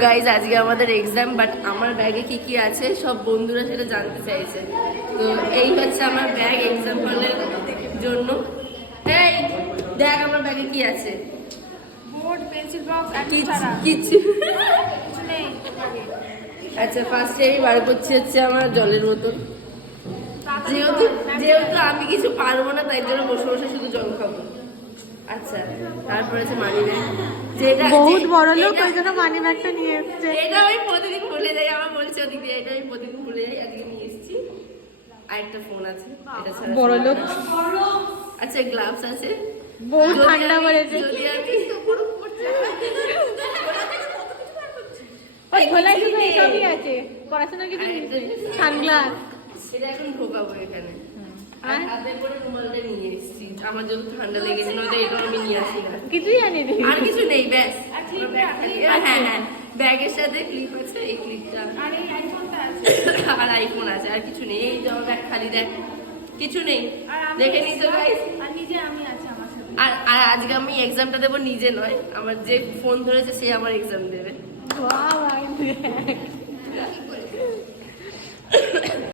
Guys আজকে আমাদের exam, but আমার ব্যাগে কি কি আছে সব বন্ধুরা সেটা জানতে চাইছে। তো এই হচ্ছে আমার ব্যাগ এক্সাম হলের জন্য। এই দেখ আমার ব্যাগে কি আছে। বোর্ড, পেন্সিল বক্স আর কিছু নেই। আচ্ছা, ফার্স্টে আমি বার করছি হচ্ছে আমার জলের বোতল। যেহেতু যেহেতু আমি কিছু পারবো না, তাই জন্য বসে বসে শুধু জল খাবো। আচ্ছা, তারপরে আছে মানি ব্যাগ, যেটা বহুত বড় লোক, ওই জন্য মানি ব্যাগটা নিয়ে এসেছে। এটা আমি প্রতিদিন ভুলে যাই, আমার বলছে ওদিক দিয়ে, এটা আমি প্রতিদিন ভুলে যাই, আজকে নিয়ে এসেছি। আর একটা ফোন আছে, এটা ছাড়া বড় লোক। আচ্ছা, গ্লাভস আছে। বহুত যদি ঠান্ডা আমি- পড়েছে। যদি আমি ওই খোলাই শুধু এসবই আছে, পড়াশোনা কিছু নেই। সানগ্লাস। এটা এখন ঢোকাবো এখানে। আর হাতে করে রুমালটা নিয়ে এসেছি, আমার যত ঠান্ডা লেগেছিল ওটা, এটা আমি নিয়ে আসি না। কিছুই আনিনি। আর কিছু নেই, ব্যাস। হ্যাঁ হ্যাঁ, ব্যাগের সাথে ক্লিপ আছে, এই ক্লিপটা আর এই আইফোনটা আছে। আর আইফোন আছে, আর কিছু নেই। এই জামা ব্যাগ খালি, দেখ কিছু নেই। আর আমি দেখে নিস তো গাইস। আর নিজে আমি আছি আমার সাথে। আর আর আজকে আমি এক্সামটা দেবো নিজে নয়, আমার যে ফোন ধরেছে সে আমার এক্সাম দেবে। বাহ, ভাই দেখ।